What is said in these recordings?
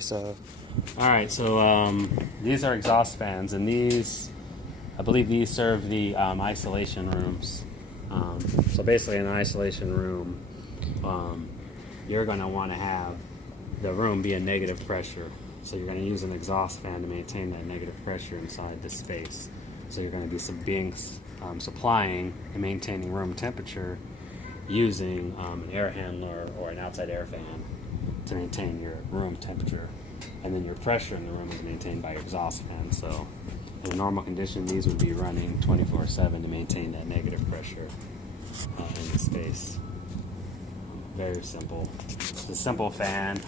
So these are exhaust fans, and these, I believe these serve the isolation rooms. So basically in an isolation room, you're going to want to have the room be a negative pressure. So you're going to use an exhaust fan to maintain that negative pressure inside the space. So you're going to be supplying and maintaining room temperature using an air handler or an outside air fan to maintain your room temperature. And then your pressure in the room is maintained by your exhaust fan. So in a normal condition, these would be running 24/7 to maintain that negative pressure in the space. Very simple. It's a simple fan.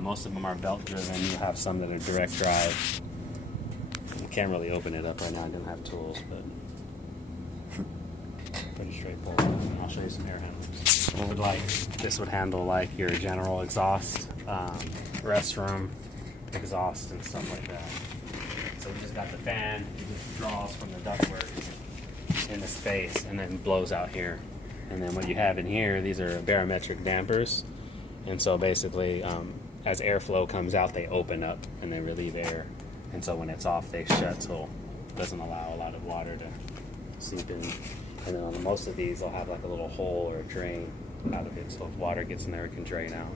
Most of them are belt driven. You have some that are direct drive. I can't really open it up right now. I don't have tools, but pretty straightforward. And I'll show you some air handlers. This would handle like your general exhaust, restroom exhaust and stuff like that. So we just got the fan. It just draws from the ductwork in the space and then blows out here. And then what you have in here, these are barometric dampers. And so basically, as airflow comes out, they open up and they relieve air. And so when it's off, they shut, so it doesn't allow a lot of water to seep in. And then on most of these, they'll have like a little hole or a drain out of it, so if water gets in there, it can drain out.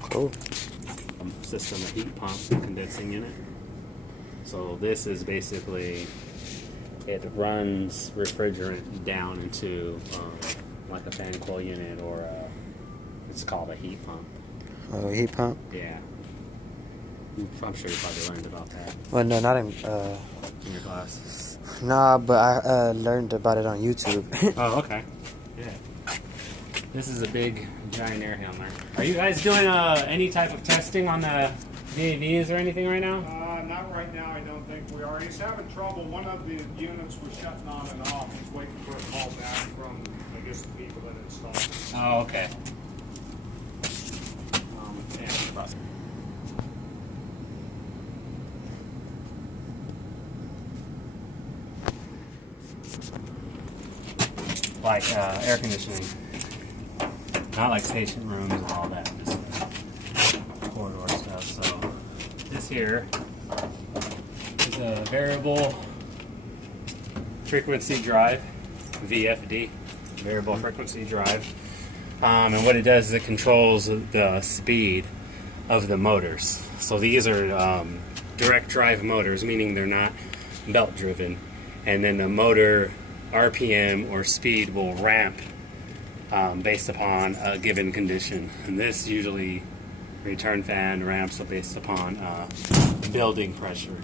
Cool. System of heat pump and condensing unit. So this is basically, it runs refrigerant down into like a fan coil unit, or it's called a heat pump. Oh, heat pump? Yeah. I'm sure you probably learned about that. Well, no, not in your class. Nah, but I learned about it on YouTube. Oh, okay. Yeah. This is a big, giant air handler. Are you guys doing any type of testing on the VAVs or anything right now? Not right now, I don't think we are. He's having trouble. One of the units was shutting on and off. He's waiting for a call back from, I guess, the people that installed it. Oh, okay. Like air conditioning, not like station rooms and all that, just corridor stuff. So this here is a variable frequency drive, VFD, variable frequency drive. And what it does is it controls the speed of the motors. So these are direct drive motors, meaning they're not belt driven. And then the motor RPM or speed will ramp based upon a given condition. And this usually, return fan ramps based upon building pressure.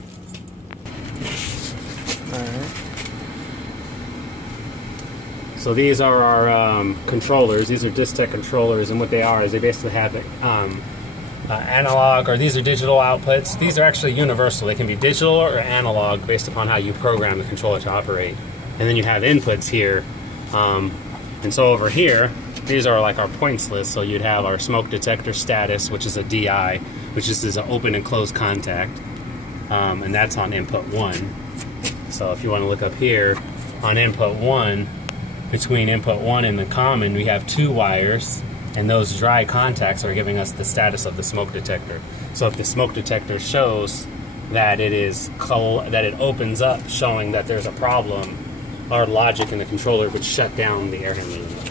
Alright. So these are our controllers. These are Distech controllers, and what they are is they basically have analog, or these are digital outputs. These are actually universal. They can be digital or analog based upon how you program the controller to operate. And then you have inputs here. And so over here, these are like our points list. So you'd have our smoke detector status, which is a DI, which is an open and closed contact. And that's on input 1. So if you want to look up here, on input 1, between input 1 and the common, we have 2 wires, and those dry contacts are giving us the status of the smoke detector. So if the smoke detector shows that it opens up, showing that there's a problem, our logic in the controller would shut down the air handler unit.